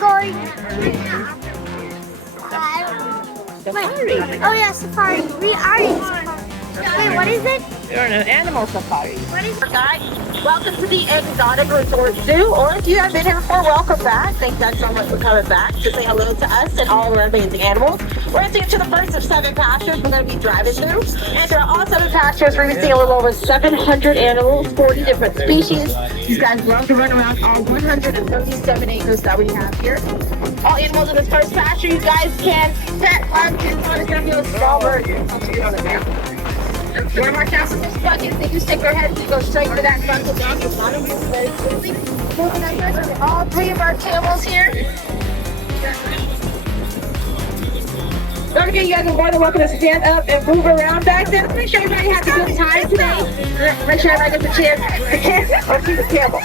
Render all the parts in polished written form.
going? Safari. Oh yeah, safari. We are in safari. Wait, what is it? You're in an animal safari. What is it? Guys, welcome to the Exotic Resort Zoo, or if you have been here before, welcome back. Thank you guys so much for coming back to say hello to us and all of our amazing animals. We're going to take you to the first of 7 pastures we're going to be driving through. And through all 7 pastures, we're going to be seeing a little over 700 animals, 40 different species. These guys love to run around all 137 acres that we have here. All animals in this first pasture, you guys can pet, hug, and it's going to be a small bird. One of our castles is buckets. They do stick their heads and go straight for that bucket down the bottom here very quickly. Moving up next with all 3 of our camels here. Don't forget, you guys are more than welcome to stand up and move around back there. Make sure everybody has a good time today. Make sure everybody gets a chance to kiss or see the camel.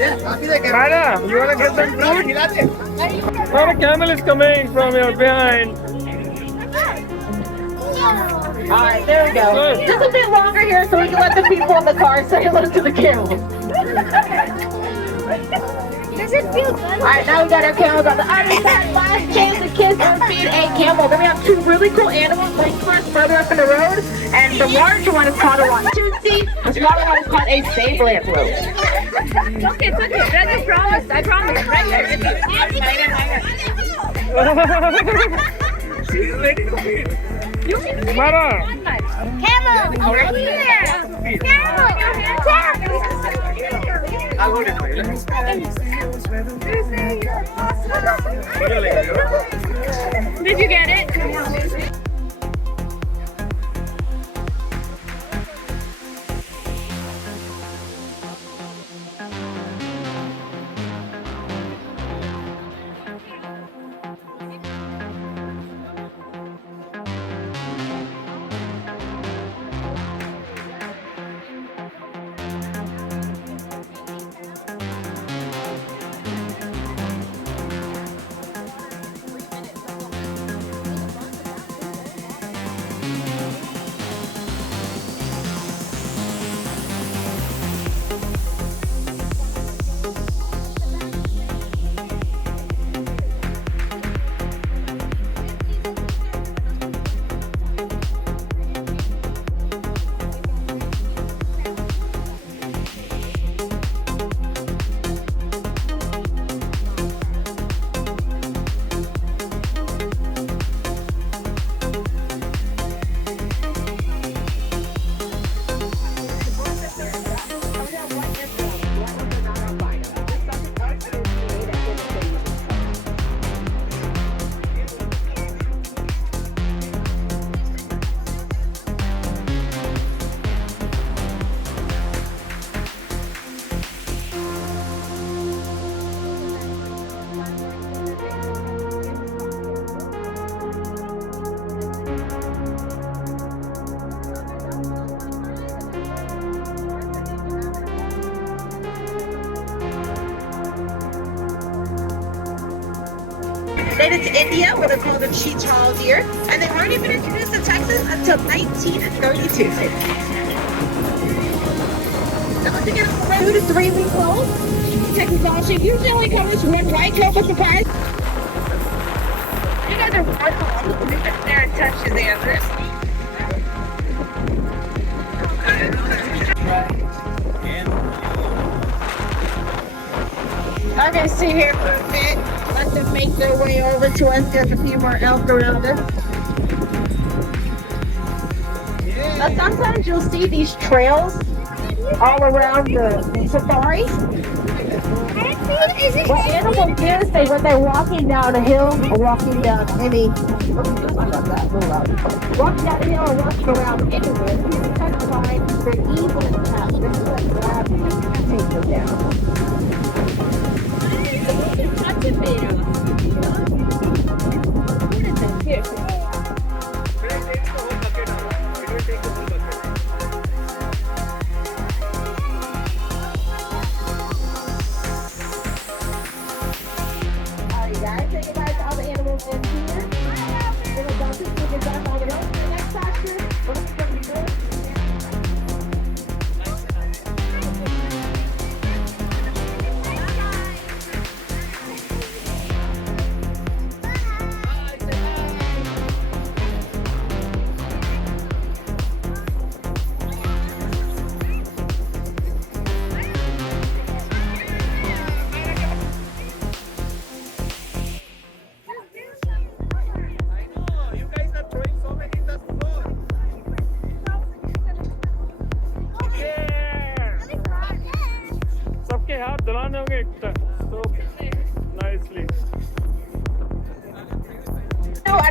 Myra, you want to get some food? Oh, the camel is coming from your behind. Alright, there we go. Just a bit longer here so we can let the people in the car say hello to the camels. Does it feel good? Alright, now we got our camels on the other side. Last chance to kiss or feed a camel. Then we have 2 really cool animals waiting for us further up in the road. And the larger one is called a Tootsie. The smaller one is called a Sable. Okay, that's a promise. I promise. Right here. She's ready to feed. Myra. Camel, over here. Camel, I'll hold it for you. Did you get it? Made it to India, where they're called the cheetah deer, and they weren't even introduced to Texas until 1932. So once again, 2 to 3 weeks old. Texas Auction usually only covers 1 white coat for surprise. You guys are wonderful. They're in touch as answers. I'm going to sit here for a bit. Let them make their way over to us. There's a few more elk around us. Now, sometimes you'll see these trails all around the safari. What animals do is when they're walking down a hill or walking down any, walking down a hill or walking around anywhere, you can find their evil path. This is what grab you and take them down.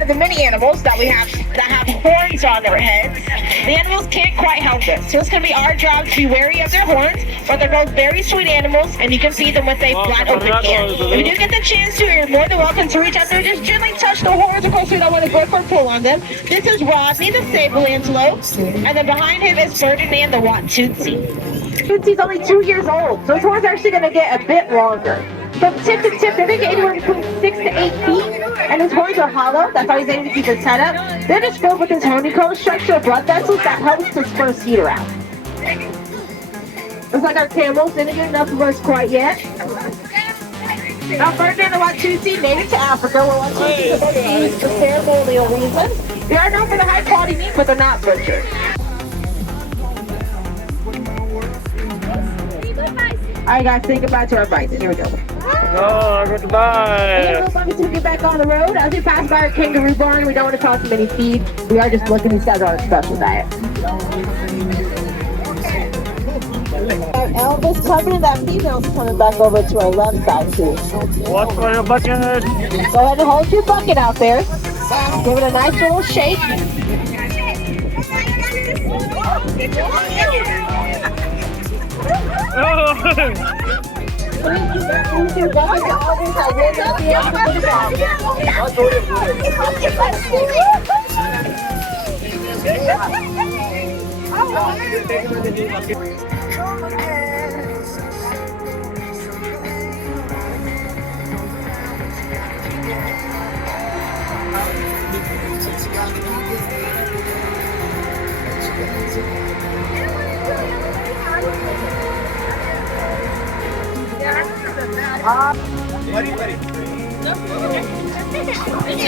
the many animals that we have that have horns on their heads. The animals can't quite help it, so it's going to be our job to be wary of their horns, but they're both very sweet animals, and you can feed them with a flat open can. If you do get the chance to, you're more than welcome to reach out there, just gently touch the horns. Of course, we don't want to grip or pull on them. This is Rodney, the Sable antelope, and then behind him is Ferdinand, the Tootsie. Tootsie's only 2 years old, so his horns are actually going to get a bit longer. From tip to tip, they're going to get anywhere between 6 to 8 feet, and his horns are hollow. That's how he's able to keep his head up. They're just filled with his honeycomb structure of blood vessels that helps to spur seed around. Looks like our camels didn't get enough of us quite yet. Now, Ferdinand the Tootsie, native to Africa, where Watusi are used for ceremonial reasons. They are known for the high quality meat, but they're not butchered. Alright guys, say goodbye to our bites. Here we go. Oh, goodbye. We're going to get back on the road. As we pass by our kangaroo barn, we don't want to toss them any feed. We are just looking. These guys are on a special diet. Elvis coming, that female's coming back over to our left side too. Watch for your bucket. Go ahead and hold your bucket out there. Give it a nice little shake.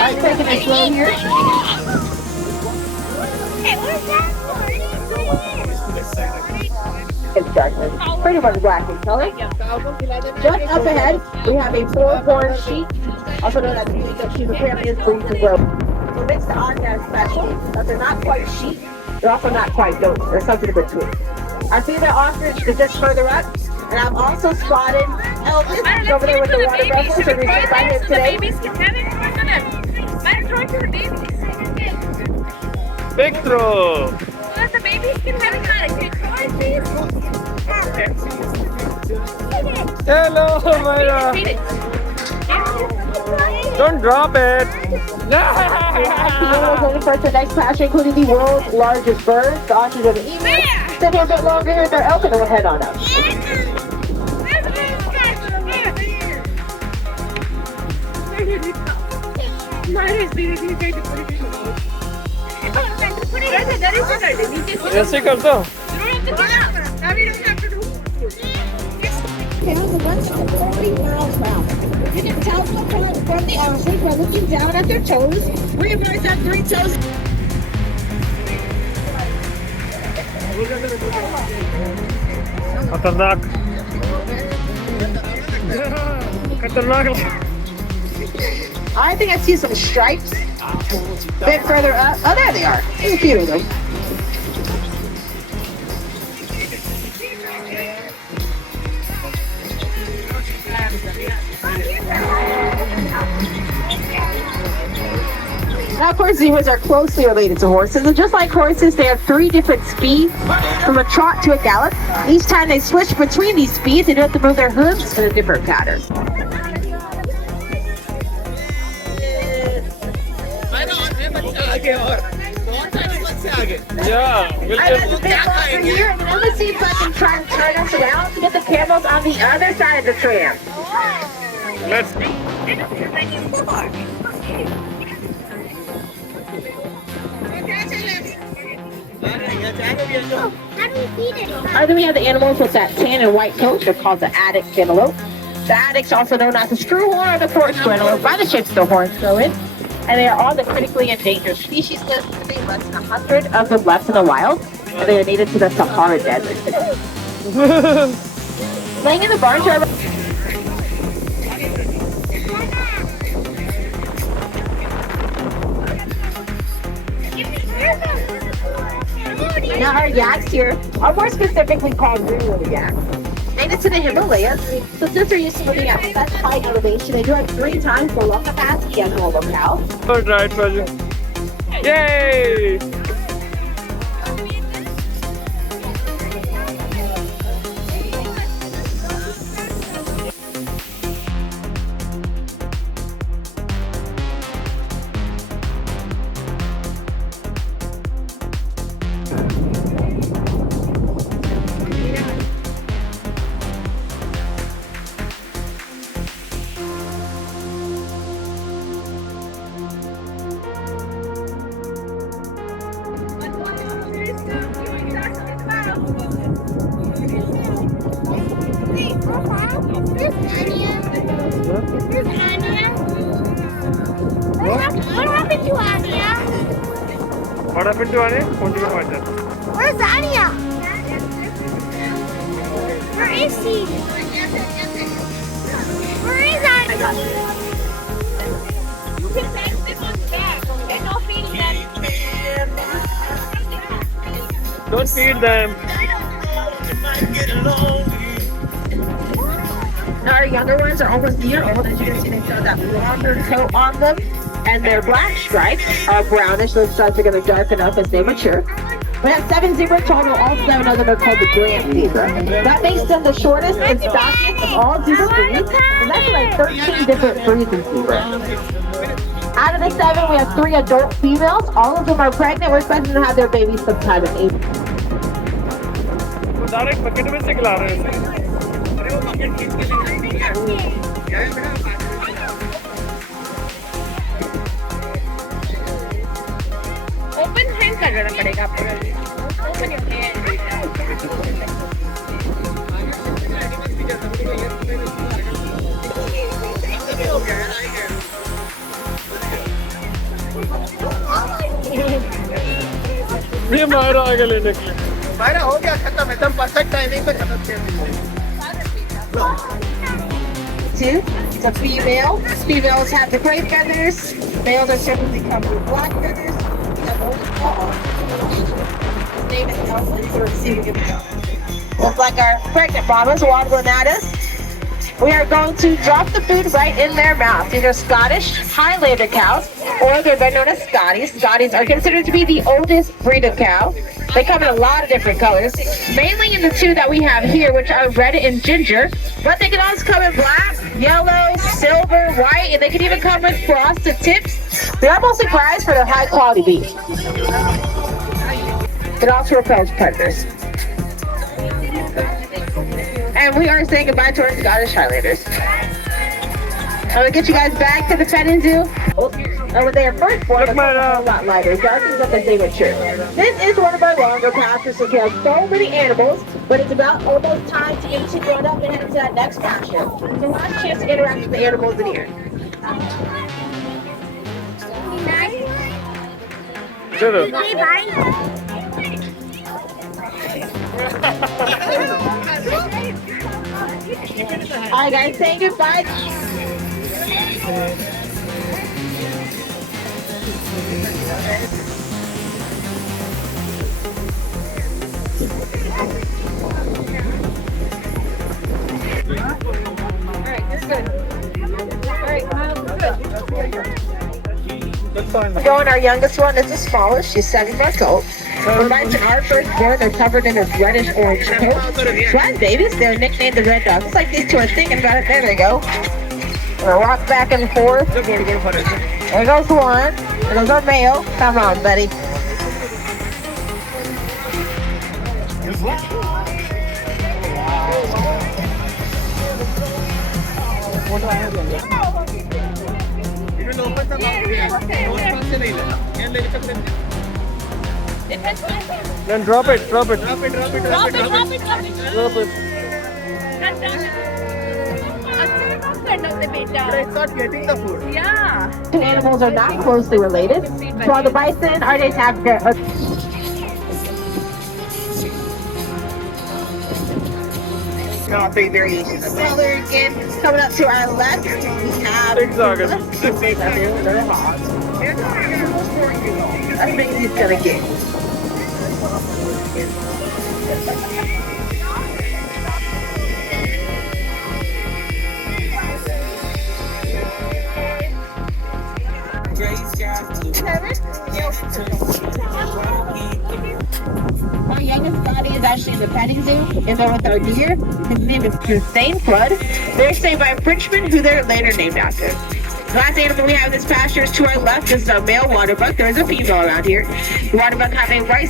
I'm taking it slow here. It's darkness. Pretty much black in color. Just up ahead, we have a four-horn sheep, also known as the sheep of Pyrenees breed to grow. So mixed on their special, but they're not quite sheep. They're also not quite goats. They're something in between. Our female ostrich is just further up. And I've also spotted Elvis over there with the water buffalo, so we can find him today. Spectro. The babies can have it. Hello, Myra. Don't drop it. Looking for the next pasture, including the world's largest bird, the ostrich of the evening. Step a bit longer here, their elk, and we'll head on up. ऐसे कर दो. You can tell from the ostrich by looking down at their toes. We birds have 3 toes. खतरनाक. खतरनाक. I think I see some stripes. A bit further up. Oh, there they are. There's a few of them. Now, of course, zebras are closely related to horses, and just like horses, they have 3 different speeds, from a trot to a gallop. Each time they switch between these speeds, they do have to move their hooves in a different pattern. Yeah. I got the big over here, and I'm gonna see if I can try and turn us around to get the camels on the other side of the tram. Let's. Then we have the animals with that tan and white coat. They're called the antics antelope. The antics, also known as the screwhorn or the corkscrew antelope, by the shapes the horns go in. And they are all the critically endangered species. There's less than 100 of them left in the wild, and they are native to the Sahara Desert. Laying in the barn are now our yaks here are more specifically called real yaks. They it to the Himalayas. So since they're used to living at such high elevation, they do have 3 times the lung capacity as normal cows. All right, Praj. Yay! What happened to Anya? What happened to Anya? What do you want that? Where's Anya? Where is she? Where is Anya? You can take them on back. They don't feed them. Don't feed them. Now our younger ones are almost a year old. As you can see, they still have that longer coat on them. And their black stripes are brownish. Those stripes are going to darken up as they mature. We have 7 zebras total. All 7 of them are called the grand zebra. That makes them the shortest and stockiest of all zebra breeds. And that's like 13 different breeds of zebra. Out of the 7, we have 3 adult females. All of them are pregnant. We're expecting to have their babies sometime in April. Direct bucket में से खिला रहे हैं Open hand करना पड़ेगा आपको. Open your hand. ये मायरा आगे लेने के लिए. मायरा हो गया खत्म एकदम परफेक्ट टाइमिंग पे खत्म किया. 2, it's a female. Females have the gray feathers. Males are typically covered with black feathers. We have only name it Highland for receiving a male. Look like our pregnant mamas waddling at us. We are going to drop the food right in their mouth. These are Scottish Highlander cows, or they're better known as Scotties. Scotties are considered to be the oldest breed of cow. They come in a lot of different colors, mainly in the 2 that we have here, which are red and ginger, but they can also come in black, yellow, silver, white, and they can even come with frosted tips. They are mostly prized for their high quality beef. It also repels predators. And we are saying goodbye to our Scottish Highlanders. I'm gonna get you guys back to the petting zoo. And when they are first born, they're a lot lighter, darkens up as they mature. This is one of our longer pastures, so we have so many animals, but it's about almost time to get you grown up and head into that next pasture. So last chance to interact with the animals in here. चलो. Alright guys, say goodbye. Going our youngest one is the smallest. She's 7 months old. Reminds our firstborn, they're covered in a reddish orange coat. Black babies, they're nicknamed the red dogs. It's like these 2 are thinking about it. There they go. We'll rock back and forth. There goes one. There goes our male. Come on, buddy. Then drop it. Drop it. Drop it. It's not getting the food. Yeah. Animals are not closely related. So on the bison, our days have three variations. So there again, coming up to our left, we have they're hot. That's big he's gonna get. Our youngest buddy is actually in the petting zoo, and they're with our deer. His name is Hussein Flood. They're stayed by a Frenchman who they're later named after. The last animal we have in this pasture is to our left. This is a male waterbuck. There is a female around here. The waterbuck have a white.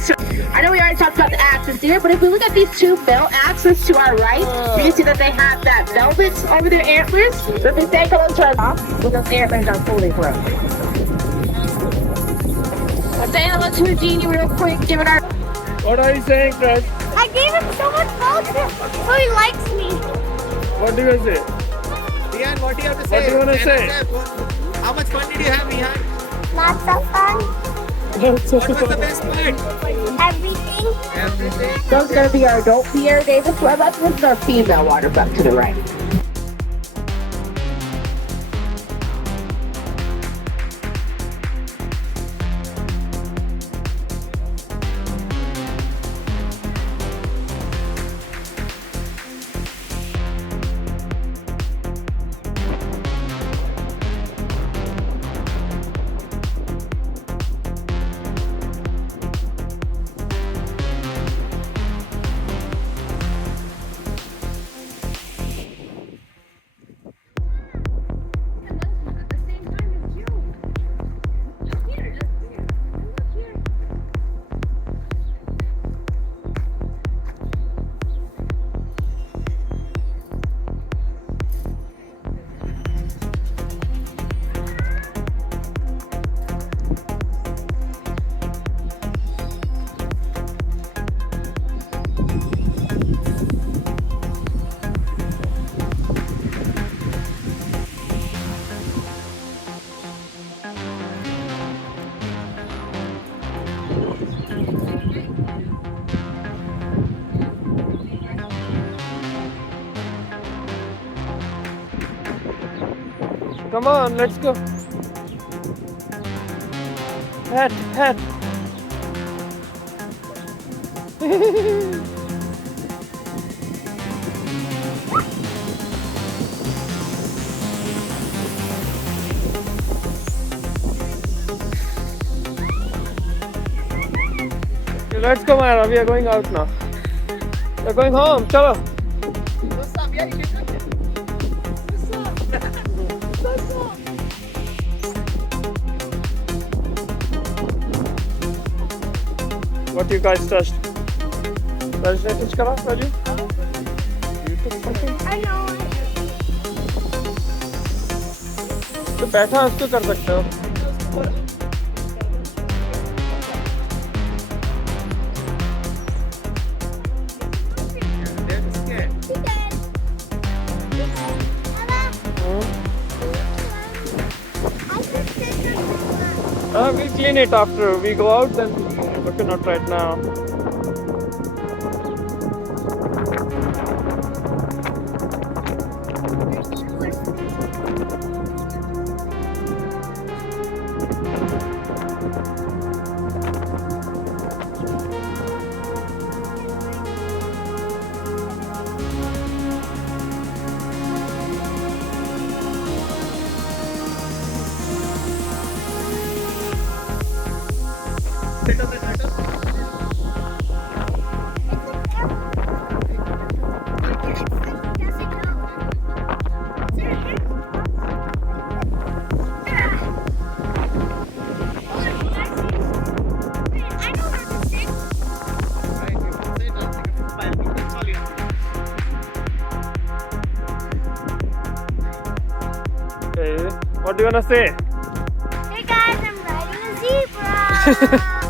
I know we already talked about the axes here, but if we look at these two male axes to our right, you can see that they have that velvet over their antlers. So if we take a look to our left, those antlers are fully grown. Let's say hello to Eugenie real quick. Give it our. What are you saying, Praj? I gave him so much love, so he likes me. What do you say? Vihan, what do you have to say? What do you want to say? How much fun did you have, Vihan? Lots of fun. What was the best part? Everything. Everything. Those are going to be our adult Pierre Davis waterbuck. This is our female waterbuck to the right. Come on, let's go. Hat. Let's go, Myra. We are going out now. We are going home. Chalo. What's up? Yeah, you can touch it. What's up? What you guys touched? Raj ne touch kara, Raju? You took something? I know. तो बैठा उसको कर सकते हो. They're scared. We'll clean it after we go out, then okay, not right now. Sit on the turtle. Right, you can sit on it. Fine, that's all you have to do. Okay, what do you wanna say? Hey guys, I'm riding a zebra.